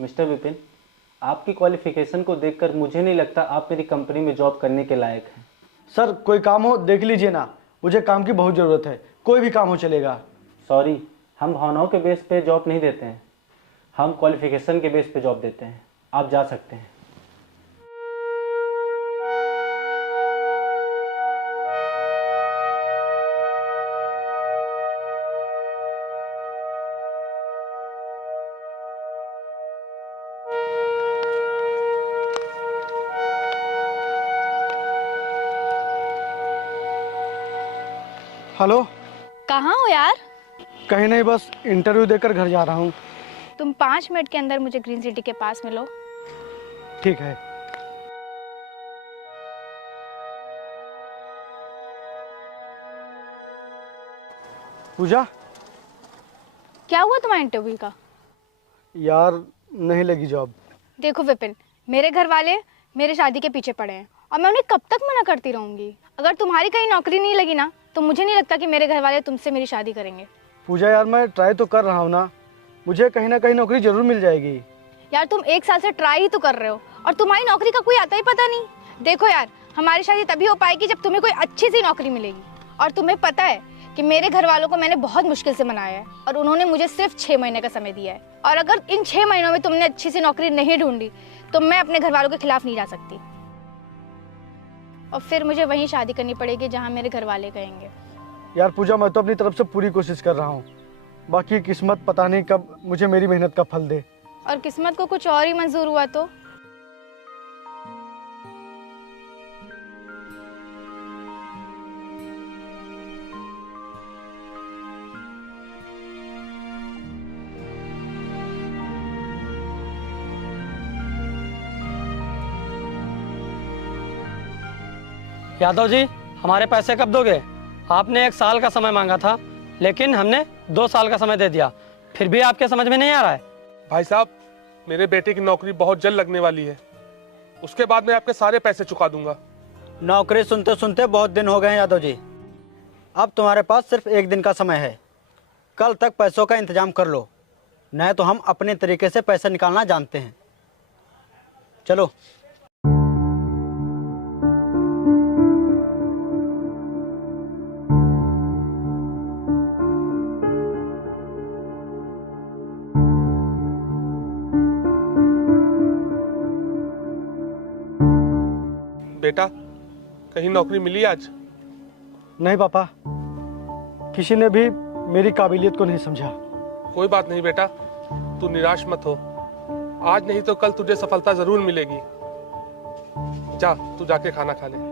Mister Vipin, आपकी qualification को देखकर मुझे नहीं लगता आप मेरी कंपनी में जॉब करने के लायक हैं। सर कोई काम हो देख लीजिए ना, मुझे काम की बहुत ज़रूरत है, कोई भी काम हो चलेगा। सॉरी, हम भावनाओं के बेस पे जॉब नहीं देते हैं, हम क्वालिफिकेशन के बेस पे जॉब देते हैं। आप जा सकते हैं। हेलो। कहाँ हो यार? कहीं नहीं, बस इंटरव्यू देकर घर जा रहा हूँ। तुम 5 मिनट के अंदर मुझे ग्रीन सिटी के पास मिलो। ठीक है। पूजा, क्या हुआ तुम्हारे इंटरव्यू का? यार नहीं लगी जॉब। देखो विपिन, मेरे घर वाले मेरे शादी के पीछे पड़े हैं और मैं उन्हें कब तक मना करती रहूंगी। अगर तुम्हारी कहीं नौकरी नहीं लगी ना तो मुझे नहीं लगता कि मेरे घर वाले तुमसे मेरी शादी करेंगे। पूजा यार, मैं ट्राई तो कर रहा हूँ ना, मुझे कहीं ना कहीं नौकरी जरूर मिल जाएगी। यार तुम 1 साल से ट्राई ही तो कर रहे हो और तुम्हारी नौकरी का कोई आता ही पता नहीं। देखो यार, हमारी शादी तभी हो पाएगी जब तुम्हें कोई अच्छी सी नौकरी मिलेगी। और तुम्हें पता है कि मेरे घर वालों को मैंने बहुत मुश्किल से मनाया है और उन्होंने मुझे सिर्फ 6 महीने का समय दिया है। और अगर इन 6 महीनों में तुमने अच्छी सी नौकरी नहीं ढूंढी तो मैं अपने घर वालों के खिलाफ नहीं जा सकती और फिर मुझे वहीं शादी करनी पड़ेगी जहाँ मेरे घर वाले कहेंगे। यार पूजा, मैं तो अपनी तरफ से पूरी कोशिश कर रहा हूँ, बाकी किस्मत पता नहीं कब मुझे मेरी मेहनत का फल दे। और किस्मत को कुछ और ही मंजूर हुआ तो? यादव जी, हमारे पैसे कब दोगे? आपने 1 साल का समय मांगा था, लेकिन हमने 2 साल का समय दे दिया, फिर भी आपके समझ में नहीं आ रहा है। भाई साहब, मेरे बेटे की नौकरी बहुत जल्द लगने वाली है, उसके बाद मैं आपके सारे पैसे चुका दूंगा। नौकरी सुनते सुनते बहुत दिन हो गए हैं यादव जी, अब तुम्हारे पास सिर्फ 1 दिन का समय है। कल तक पैसों का इंतजाम कर लो, नहीं तो हम अपने तरीके से पैसे निकालना जानते हैं। चलो। बेटा, कहीं नौकरी मिली आज? नहीं पापा, किसी ने भी मेरी काबिलियत को नहीं समझा। कोई बात नहीं बेटा, तू निराश मत हो, आज नहीं तो कल तुझे सफलता जरूर मिलेगी। जा, तू जाके खाना खा ले।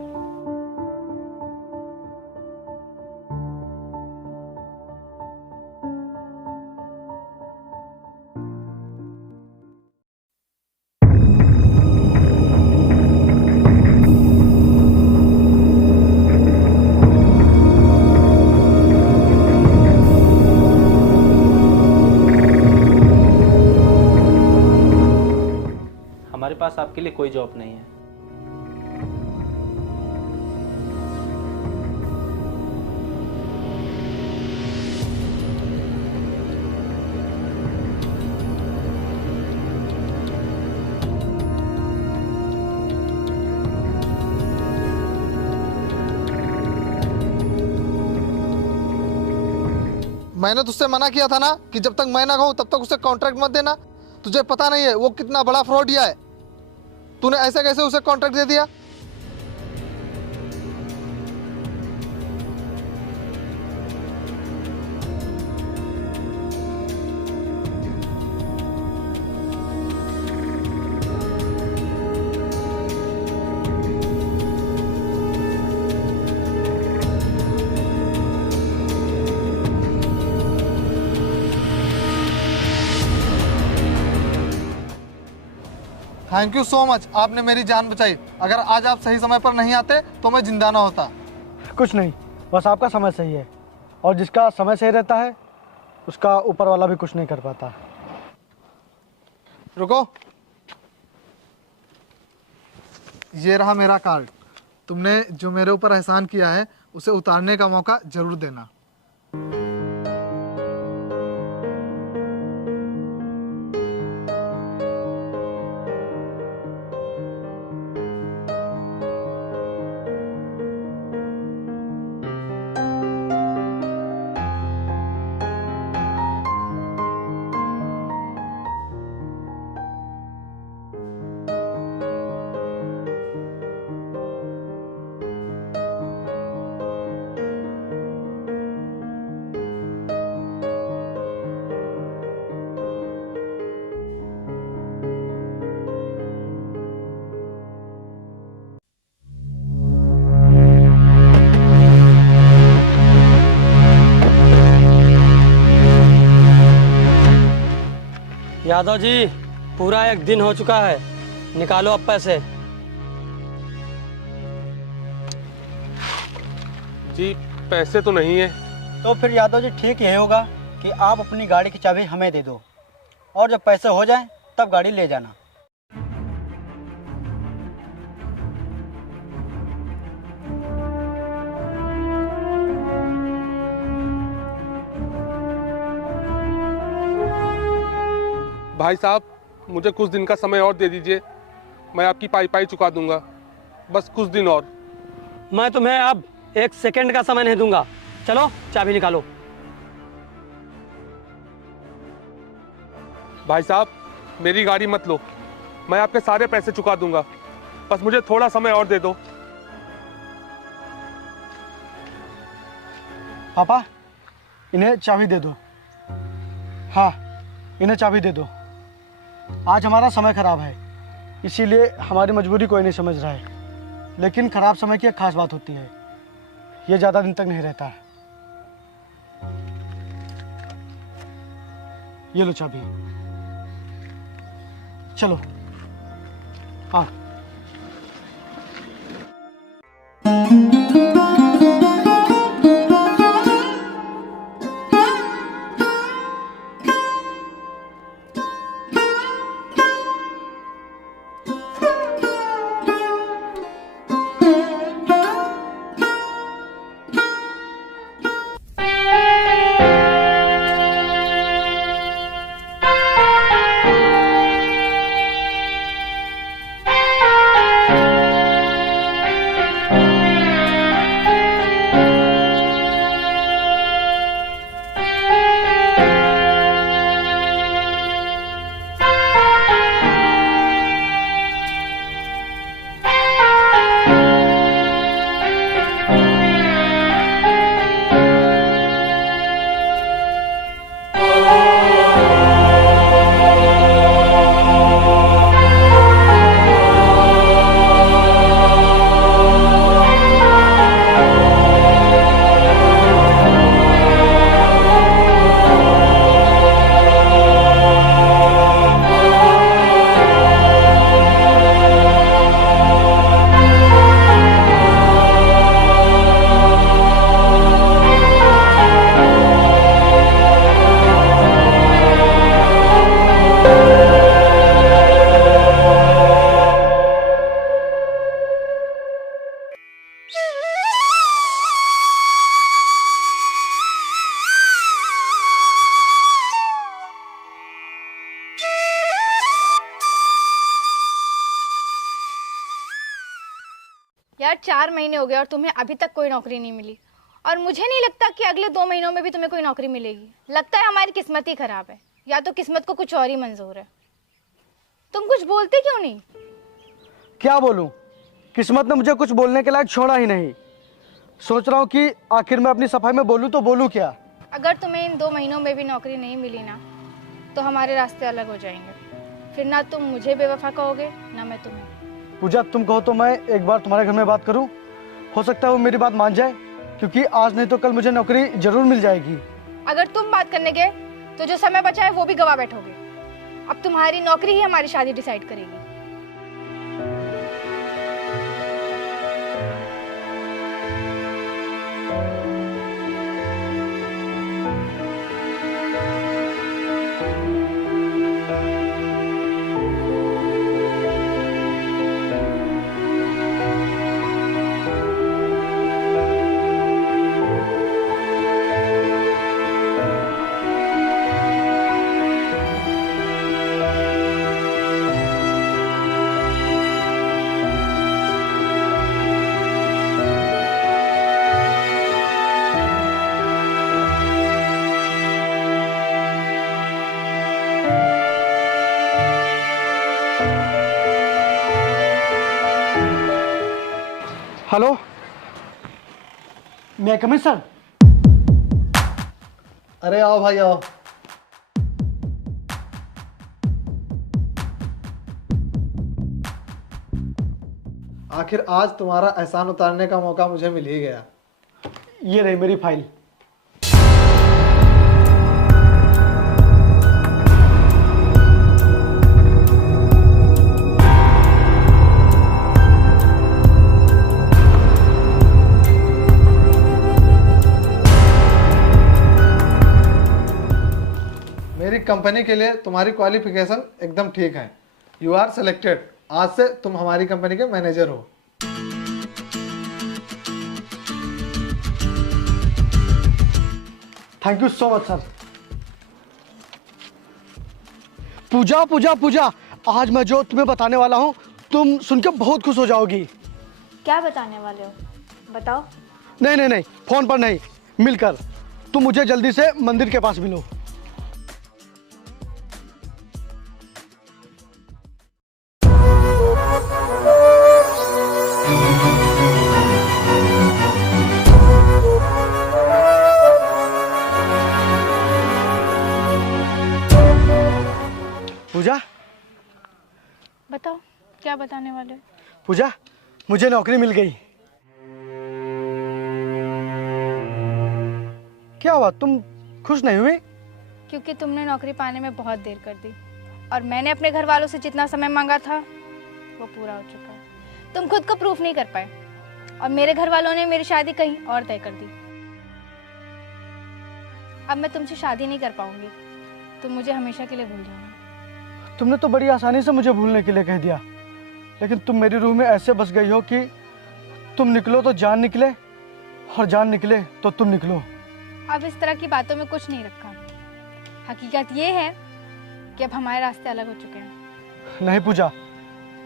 हमारे पास आपके लिए कोई जॉब नहीं है। मैंने तुझसे मना किया था ना कि जब तक मैं ना कहूं तब तक उसे कॉन्ट्रैक्ट मत देना। तुझे पता नहीं है वो कितना बड़ा फ्रॉडिया है। तूने ऐसे कैसे उसे कॉन्ट्रैक्ट दे दिया? थैंक यू सो मच, आपने मेरी जान बचाई। अगर आज आप सही समय पर नहीं आते तो मैं जिंदा ना होता। कुछ नहीं, बस आपका समय सही है, और जिसका समय सही रहता है उसका ऊपर वाला भी कुछ नहीं कर पाता। रुको, ये रहा मेरा कार्ड। तुमने जो मेरे ऊपर एहसान किया है उसे उतारने का मौका जरूर देना। यादव जी, पूरा 1 दिन हो चुका है, निकालो अब पैसे। जी पैसे तो नहीं है। तो फिर यादव जी ठीक यही होगा कि आप अपनी गाड़ी की चाबी हमें दे दो और जब पैसे हो जाए तब गाड़ी ले जाना। भाई साहब, मुझे कुछ दिन का समय और दे दीजिए, मैं आपकी पाई चुका दूंगा, बस कुछ दिन और। मैं तुम्हें अब 1 सेकंड का समय नहीं दूंगा। चलो चाबी निकालो। भाई साहब, मेरी गाड़ी मत लो, मैं आपके सारे पैसे चुका दूंगा, बस मुझे थोड़ा समय और दे दो। पापा, इन्हें चाबी दे दो। हाँ, इन्हें चाबी दे दो। आज हमारा समय खराब है, इसीलिए हमारी मजबूरी कोई नहीं समझ रहा है, लेकिन खराब समय की एक खास बात होती है, ये ज़्यादा दिन तक नहीं रहता है। ये लो चाबी, चलो। हाँ। यार 4 महीने हो गए और तुम्हें अभी तक कोई नौकरी नहीं मिली, और मुझे नहीं लगता कि अगले 2 महीनों में भी तुम्हें कोई नौकरी मिलेगी। लगता है हमारी किस्मत ही खराब है, या तो किस्मत को कुछ और ही मंजूर है। तुम कुछ बोलते क्यों नहीं? क्या बोलूं? किस्मत ने मुझे कुछ बोलने के लायक छोड़ा ही नहीं। सोच रहा हूँ कि आखिर मैं अपनी सफाई में बोलूं तो बोलूं क्या। अगर तुम्हें इन 2 महीनों में भी नौकरी नहीं मिली ना, तो हमारे रास्ते अलग हो जाएंगे। फिर ना तुम मुझे बेवफा कहोगे, ना मैं तुम्हें। पूजा, तुम कहो तो मैं एक बार तुम्हारे घर में बात करूं, हो सकता है वो मेरी बात मान जाए, क्योंकि आज नहीं तो कल मुझे नौकरी जरूर मिल जाएगी। अगर तुम बात करने गए तो जो समय बचा है वो भी गवा बैठोगे। अब तुम्हारी नौकरी ही हमारी शादी डिसाइड करेगी। हेलो, मैं कम इन सर? अरे आओ भाई आओ। आखिर आज तुम्हारा एहसान उतारने का मौका मुझे मिल ही गया। ये रही मेरी फाइल। मेरी कंपनी के लिए तुम्हारी क्वालिफिकेशन एकदम ठीक है। You are selected. आज से तुम हमारी कंपनी के मैनेजर हो। Thank you so much sir. Pooja Pooja Pooja, आज मैं जो तुम्हें बताने वाला हूँ तुम सुनकर बहुत खुश हो जाओगी। क्या बताने वाले हो, बताओ। नहीं नहीं नहीं, फोन पर नहीं, मिलकर। तुम मुझे जल्दी से मंदिर के पास मिलो। पूजा बताओ क्या बताने वाले हो। पूजा, मुझे नौकरी मिल गई। क्या हुआ, तुम खुश नहीं हुई? क्योंकि तुमने नौकरी पाने में बहुत देर कर दी और मैंने अपने घर वालों से जितना समय मांगा था वो पूरा हो चुका है। तुम खुद को प्रूफ नहीं कर पाए और मेरे घर वालों ने मेरी शादी कहीं और तय कर दी। अब मैं तुमसे शादी नहीं कर पाऊंगी, तुम मुझे हमेशा के लिए भूल जाना। तुमने तो बड़ी आसानी से मुझे भूलने के लिए कह दिया, लेकिन तुम मेरी रूह में ऐसे बस गई हो कि तुम निकलो तो जान निकले और जान निकले तो तुम निकलो। अब इस तरह की बातों में कुछ नहीं रखा। हकीकत ये है कि अब हमारे रास्ते अलग हो चुके हैं। नहीं पूजा,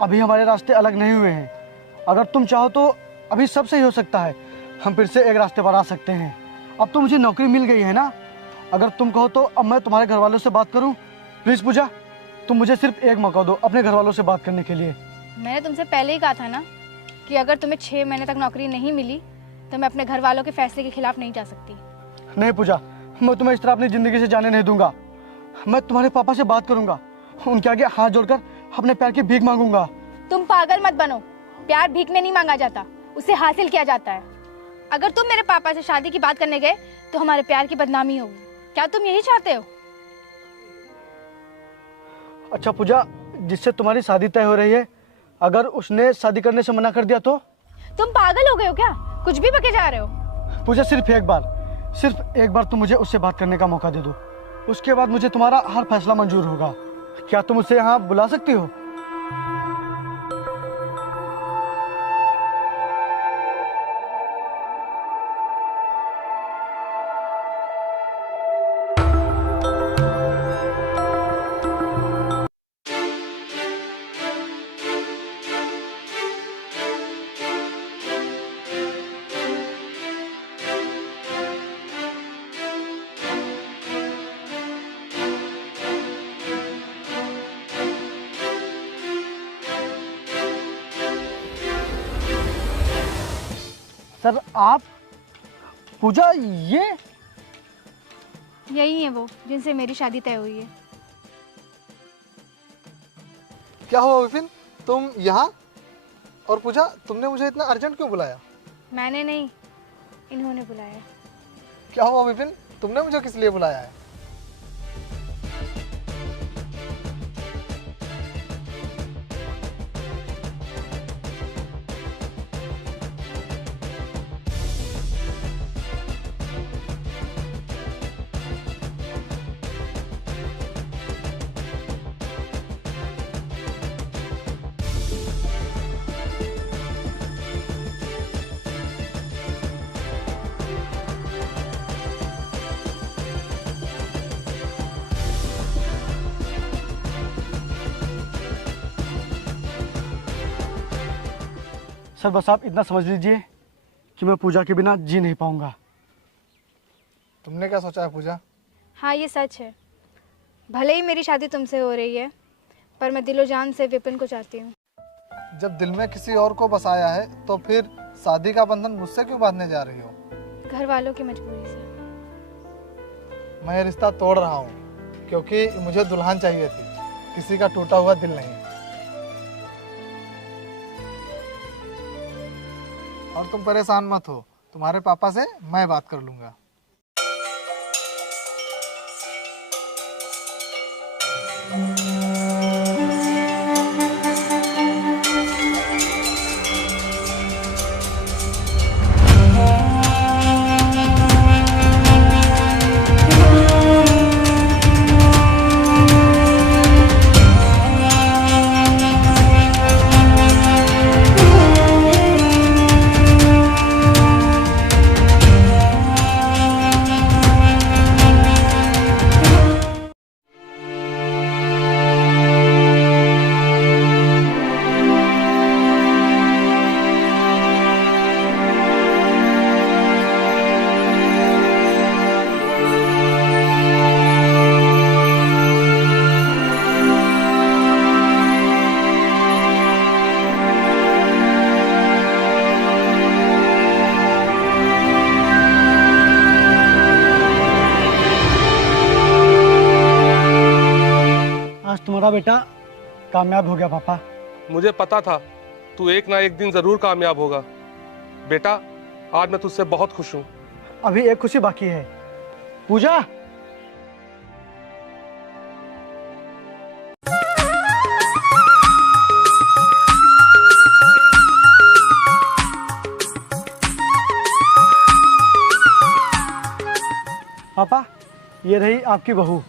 अभी हमारे रास्ते अलग नहीं हुए हैं। अगर तुम चाहो तो अभी सब सही हो सकता है, हम फिर से एक रास्ते पर आ सकते हैं। अब तो मुझे नौकरी मिल गई है ना, अगर तुम कहो तो अब मैं तुम्हारे घर वालों से बात करूं। प्लीज़ पूजा, तुम मुझे सिर्फ एक मौका दो अपने घर वालों से बात करने के लिए। मैंने तुमसे पहले ही कहा था ना कि अगर तुम्हें 6 महीने तक नौकरी नहीं मिली तो मैं अपने घर वालों के फैसले के खिलाफ नहीं जा सकती। नहीं पूजा, मैं तुम्हें इस तरह अपनी ज़िंदगी से जाने नहीं दूंगा। मैं तुम्हारे पापा से बात करूंगा, उनके आगे हाथ जोड़कर अपने प्यार की भीख मांगूंगा। तुम पागल मत बनो, प्यार भीख में नहीं मांगा जाता, उसे हासिल किया जाता है। अगर तुम मेरे पापा से शादी की बात करने गए तो हमारे प्यार की बदनामी होगी। क्या तुम यही चाहते हो? अच्छा पूजा, जिससे तुम्हारी शादी तय हो रही है, अगर उसने शादी करने से मना कर दिया तो? तुम पागल हो गए हो क्या? कुछ भी बके जा रहे हो। पूजा, सिर्फ एक बार तुम मुझे उससे बात करने का मौका दे दो, उसके बाद मुझे तुम्हारा हर फैसला मंजूर होगा। क्या तुम उसे यहाँ बुला सकती हो? सर आप? पूजा, ये यही है वो जिनसे मेरी शादी तय हुई है। क्या हुआ विपिन, तुम यहाँ? और पूजा, तुमने मुझे इतना अर्जेंट क्यों बुलाया? मैंने नहीं, इन्होंने बुलाया। क्या हुआ विपिन, तुमने मुझे किस लिए बुलाया है? सर बस आप इतना समझ लीजिए कि मैं पूजा के बिना जी नहीं पाऊंगा। तुमने क्या सोचा है पूजा? हाँ, ये सच है। भले ही मेरी शादी तुमसे हो रही है, पर मैं दिलो जान से विपिन को चाहती हूँ। जब दिल में किसी और को बसाया है तो फिर शादी का बंधन मुझसे क्यों बांधने जा रही हो? घर वालों की मजबूरी से। मैं ये रिश्ता तोड़ रहा हूँ क्योंकि मुझे दुल्हन चाहिए थी, किसी का टूटा हुआ दिल नहीं। और तुम परेशान मत हो, तुम्हारे पापा से मैं बात कर लूंगा। छोटा बेटा कामयाब हो गया पापा। मुझे पता था तू एक ना एक दिन जरूर कामयाब होगा। बेटा आज मैं तुझसे बहुत खुश हूँ। अभी एक खुशी बाकी है। पूजा, पापा ये रही आपकी बहू।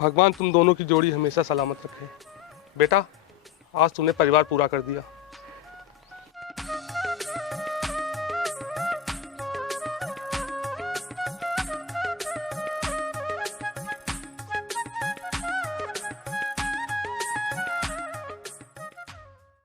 भगवान तुम दोनों की जोड़ी हमेशा सलामत रखे। बेटा आज तूने परिवार पूरा कर दिया।